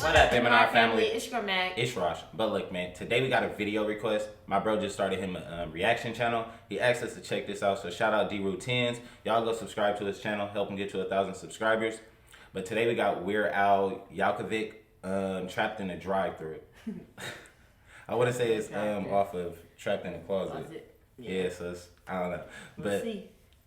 What up, M&R family? It's your Magg. It's Rash. But look, man, today we got a video request. My bro just started him a reaction channel. He asked us to check this out, so shout out D-Root10s. Y'all go subscribe to his channel, help him get to 1,000 subscribers. But today we got Weird Al Yankovic trapped in a drive-thru. I want to say it's off of Trapped in the Closet. Yeah, so it's, I don't know. But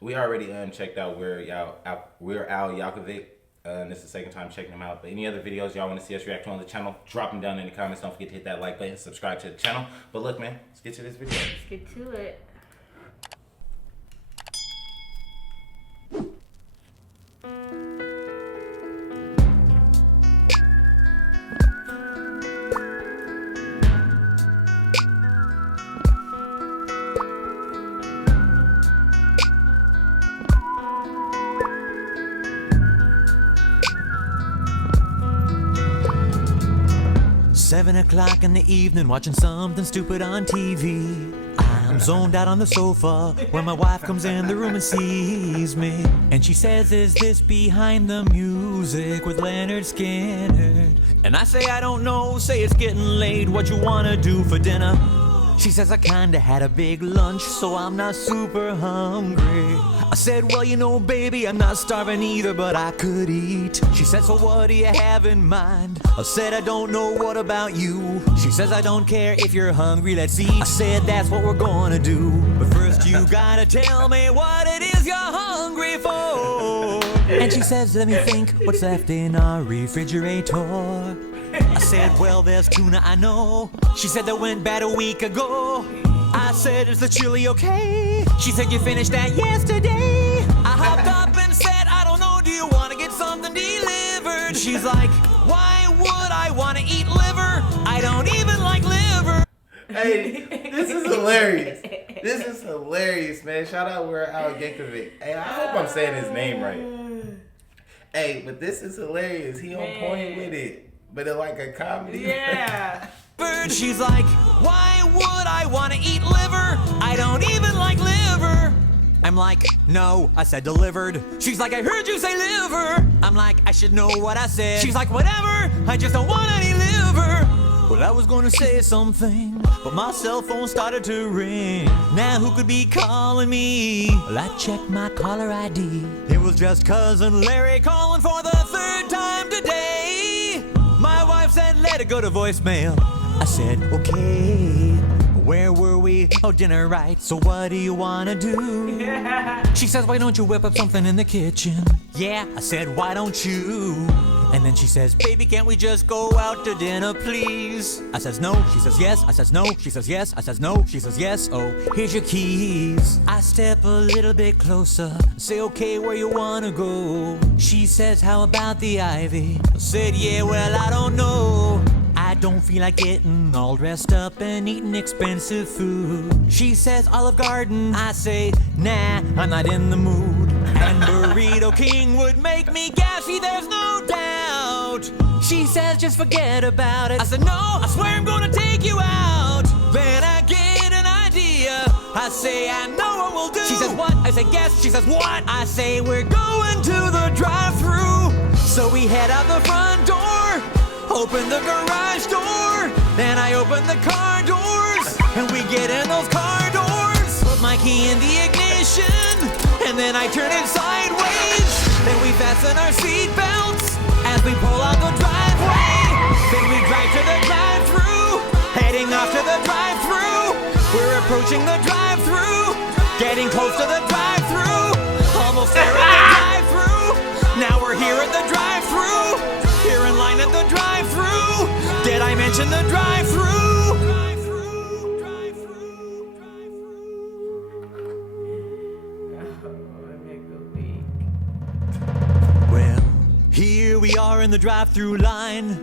we already checked out Weird Al Yankovic. This is the second time checking them out. But any other videos y'all want to see us react to on the channel, drop them down in the comments. Don't forget to hit that like button, subscribe to the channel. But look, man, let's get to this video. Let's get to it. Seven o'clock in the evening, watching something stupid on TV. I'm zoned out on the sofa when my wife comes in the room and sees me. And she says, "Is this Behind the Music with Leonard Skinner?" And I say, "I don't know, say it's getting late, what you wanna do for dinner?" She says, "I kinda had a big lunch, so I'm not super hungry." I said, "Well, you know, baby, I'm not starving either, but I could eat." She said, "So what do you have in mind?" I said, "I don't know, what about you?" She says, "I don't care if you're hungry, let's eat." I said, "That's what we're gonna do, but first you gotta tell me what it is you're hungry for." And she says, "Let me think, what's left in our refrigerator?" I said, "Well, there's tuna, I know." She said, "That went bad a week ago." I said, "Is the chili okay?" She said, "You finished that yesterday." I hopped up and said, "I don't know, do you want to get something delivered?" She's like, "Why would I want to eat liver? I don't even like liver." Hey, this is hilarious. This is hilarious, man. Shout out Weird Al Yankovic. Hey, I hope I'm saying his name right. Hey, but this is hilarious. He on point with it. But it's like a comedy. Yeah. She's like, "Why would I want to eat liver? I don't even like liver." I'm like, "No, I said delivered." She's like, "I heard you say liver." I'm like, "I should know what I said." She's like, "Whatever, I just don't want any liver." Well, I was gonna say something, but my cell phone started to ring. Now who could be calling me? Well, I checked my caller ID. It was just cousin Larry calling for the third time today. My wife said, "Let it go to voicemail." I said, "Okay." Where were we? Oh, dinner, right. So what do you wanna do? Yeah. She says, "Why don't you whip up something in the kitchen?" Yeah, I said, "Why don't you?" And then she says, "Baby, can't we just go out to dinner, please?" I says, "No." She says, "Yes." I says, "No." She says, "Yes." I says, "No." She says, "Yes." "Oh, here's your keys." I step a little bit closer, say, "Okay, where you wanna go?" She says, "How about the Ivy?" I said, "Yeah, well, I don't know. I don't feel like getting all dressed up and eating expensive food." She says, "Olive Garden." I say, "Nah, I'm not in the mood." And Burrito King would make me gassy, there's no doubt. She says, "Just forget about it." I said, "No, I swear I'm gonna take you out." Then I get an idea. I say, "I know what we'll do." She says, "What?" I say, "Guess." She says, "What?" I say, "We're going to the drive-thru." So we head out the front door, open the garage door, then I open the car doors, and we get in those car doors. Put my key in the ignition, and then I turn it sideways. Then we fasten our seat belts as we pull out the driveway. Then we drive to the drive-thru, heading off to the drive-thru. We're approaching the drive-thru, getting close to the drive-thru, almost there at the drive-thru. Now we're here at the drive-thru, here in line at the drive-thru. Did I mention the drive-thru? Well, here we are in the drive-thru line,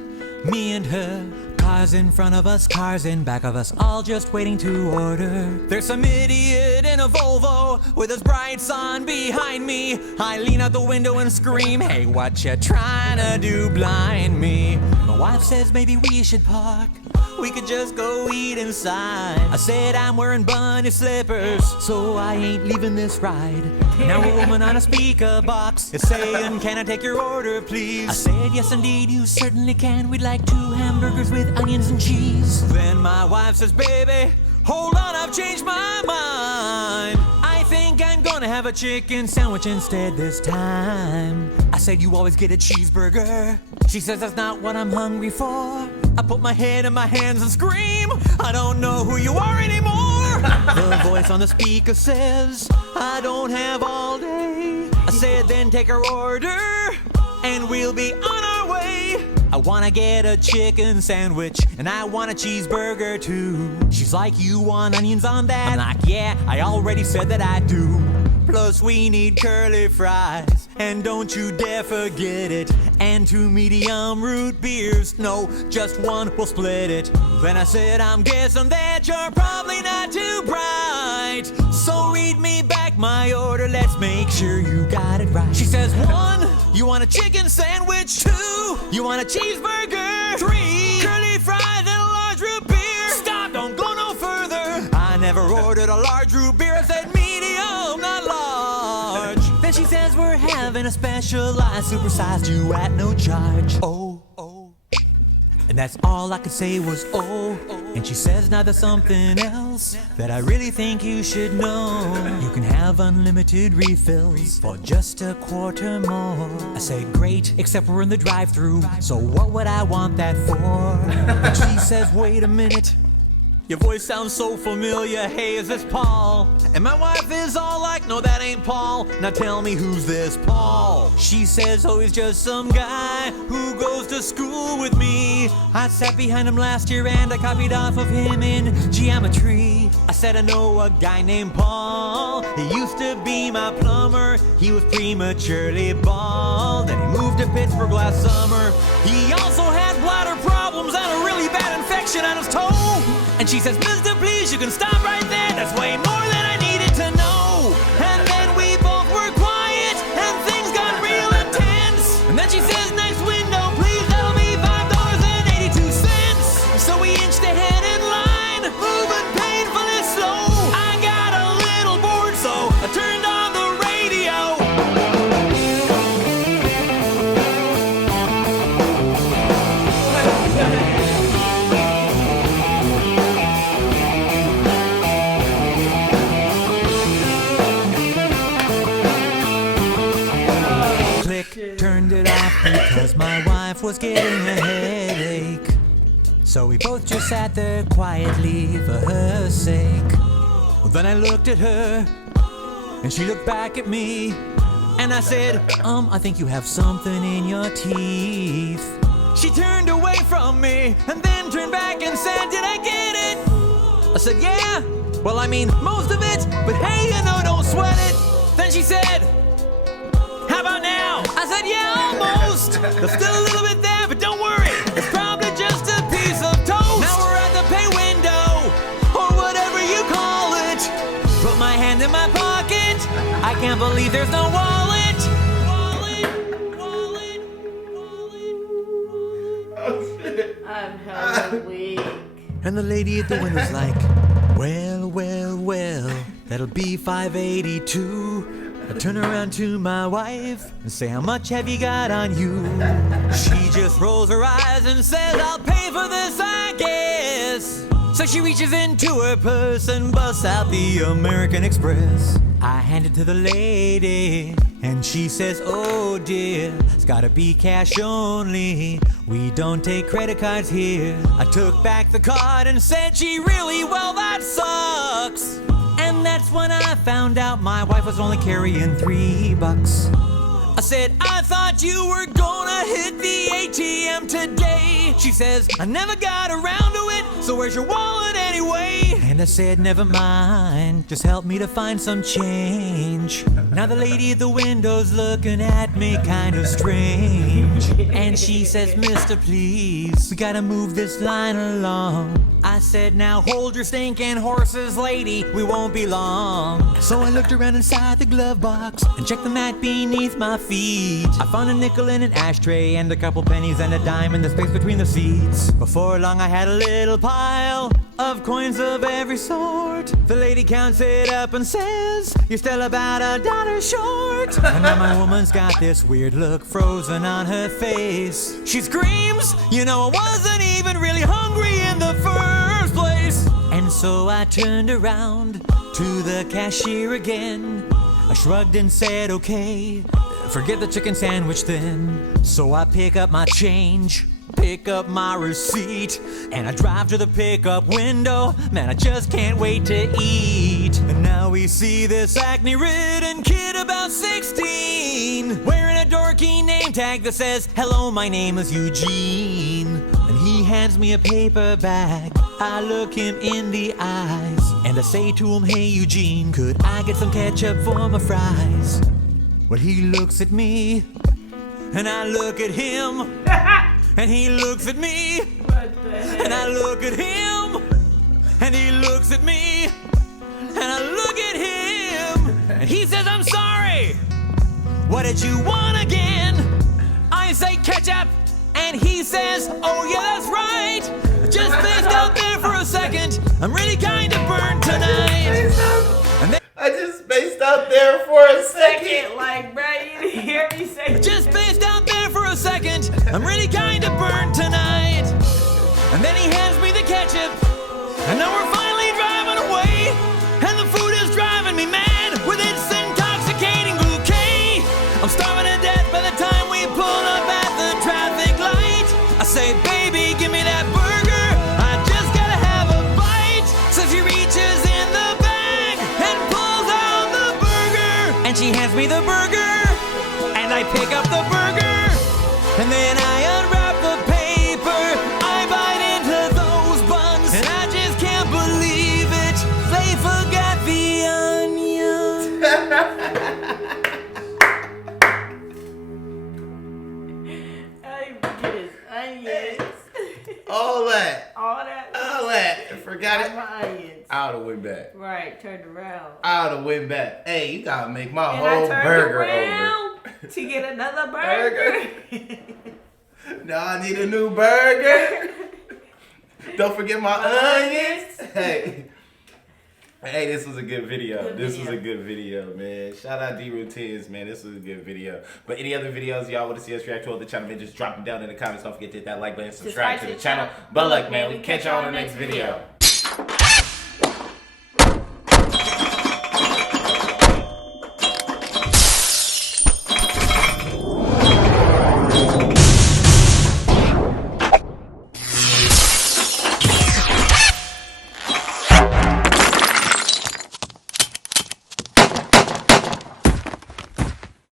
me and her. Cars in front of us, cars in back of us, all just waiting to order. There's some idiot in a Volvo with his brights on behind me. I lean out the window and scream, "Hey, what you trying to do, blind me?" My wife says maybe we should park. we could just go eat inside. I said I'm wearing bunny slippers, so I ain't leaving this ride. Now a woman on a speaker box is saying, can I take your order, please? I said, yes indeed, you certainly can. We'd like 2 hamburgers with onions and cheese. Then my wife says, baby, hold on, I've changed my mind. I think I'm gonna have a chicken sandwich instead this time. I said, you always get a cheeseburger. She says, that's not what I'm hungry for. I put my head in my hands and scream, I don't know who you are anymore. The voice on the speaker says, I don't have all day. I said, then take her order and we'll be on our way. I wanna get a chicken sandwich and I want a cheeseburger too. She's like, you want onions on that? I'm like, yeah, I already said that I do. Plus we need curly fries, and don't you dare forget it. And 2 medium root beers, no, just 1, we'll split it. Then I said, I'm guessing that you're probably not too bright, so read me back my order, let's make sure you got it right. She says, 1, you want a chicken sandwich. 2, you want a cheeseburger. 3, curly fries and a large root beer. Stop, don't go no further. I never ordered a large root beer, I said medium, not large. Then she says, we're having a special, I supersized you at no charge. Oh. And that's all I could say was oh. And she says, now there's something else that I really think you should know. You can have unlimited refills for just a quarter more. I say, great, except we're in the drive-thru, so what would I want that for? And she says, wait a minute, your voice sounds so familiar, hey, is this Paul? And my wife is all like, no, that ain't Paul. Now tell me, who's this Paul? She says, oh, he's just some guy who goes to school with me. I sat behind him last year and I copied off of him in geometry. I said, I know a guy named Paul. He used to be my plumber. He was prematurely bald, and he moved to Pittsburgh last summer. He also had bladder problems and a really bad infection on his toe. And she says, mister, please, you can stop right there. That's way more than I needed to know. And then we both were quiet and things got real intense. And then she says, next window, please, that'll be $5.82. So we inched ahead in line, moving painfully slow. I got a little bored, so I turned on the radio. Turned it off because my wife was getting a headache. So we both just sat there quietly for her sake. Well, then I looked at her and she looked back at me, and I said, I think you have something in your teeth. She turned away from me and then turned back and said, did I get it? I said, yeah, well, I mean, most of it, but hey, you know, don't sweat it. Then she said, how about now? I said, yeah, almost. There's still a little bit there, but don't worry. It's probably just a piece of toast. Now we're at the pay window, or whatever you call it. Put my hand in my pocket. I can't believe there's no wallet. I'm hella weak. And the lady at the window's like, well, that'll be $5.82. I turn around to my wife and say, how much have you got on you? She just rolls her eyes and says, I'll pay for this, I guess. So she reaches into her purse and busts out the American Express. I hand it to the lady and she says, oh dear, it's gotta be cash only. We don't take credit cards here. I took back the card and said, gee, really? Well, that sucks. And that's when I found out my wife was only carrying $3. I said, I thought you were gonna hit the ATM today. She says, I never got around to it, so where's your wallet anyway? And I said, never mind, just help me to find some change. Now the lady at the window's looking at me kind of strange. And she says, mister, please, we gotta move this line along. I said, now hold your stinking horses, lady, we won't be long. So I looked around inside the glove box and checked the mat beneath my feet. I found a nickel in an ashtray tray and a couple pennies and a dime in the space between the seats. Before long I had a little pile of coins of every sort. The lady counts it up and says, "You're still about $1 short." And now my woman's got this weird look frozen on her face. She screams, "You know I wasn't even really hungry in the first place." And so I turned around to the cashier again. I shrugged and said, "Okay, forget the chicken sandwich then." So I pick up my change, pick up my receipt, and I drive to the pickup window. Man, I just can't wait to eat. And now we see this acne-ridden kid about 16, wearing a dorky name tag that says, "Hello, my name is Eugene." And he hands me a paper bag. I look him in the eyes, and I say to him, "Hey Eugene, could I get some ketchup for my fries?" Well, he looks at me, and I look at him, and he looks at me, and I look at him, and he looks at me, and I look at him, and he says, "I'm sorry, what did you want again?" I say ketchup, and he says, "Oh yeah, that's right. Just spaced out there for a second. I'm really kind of burned tonight." And then I just spaced out there for a second. Like, bro, you didn't hear me say just spaced out there for a second. I'm really kind of burned tonight. And then he hands me the ketchup, and now we're finally driving away. And the food is driving me mad with its intoxicating bouquet. I'm starving to death by the time we pull up at the traffic light. I say, "Baby, give me that burger. I just gotta have a bite." So she reaches in the bag and pulls out the burger. And she hands me the burger, and I pick up the burger. And then I unwrap the paper. I bite into those buns, and I just can't believe it. They forgot the onion. I forget his onions. All that. All that. I forgot it. My onions. I would've went back. Right, turned around. I would've went back. Hey, you gotta make my And whole I turned burger around to get another burger. over. Now I need a new burger. Don't forget my onions. Hey, this was a good video. This was a good video, man. Shout out D-Routines, man. This was a good video. But any other videos y'all want to see us react to on the channel, man, just drop them down in the comments. Don't forget to hit that like button, subscribe to the channel. But look, man, we catch y'all on the next video.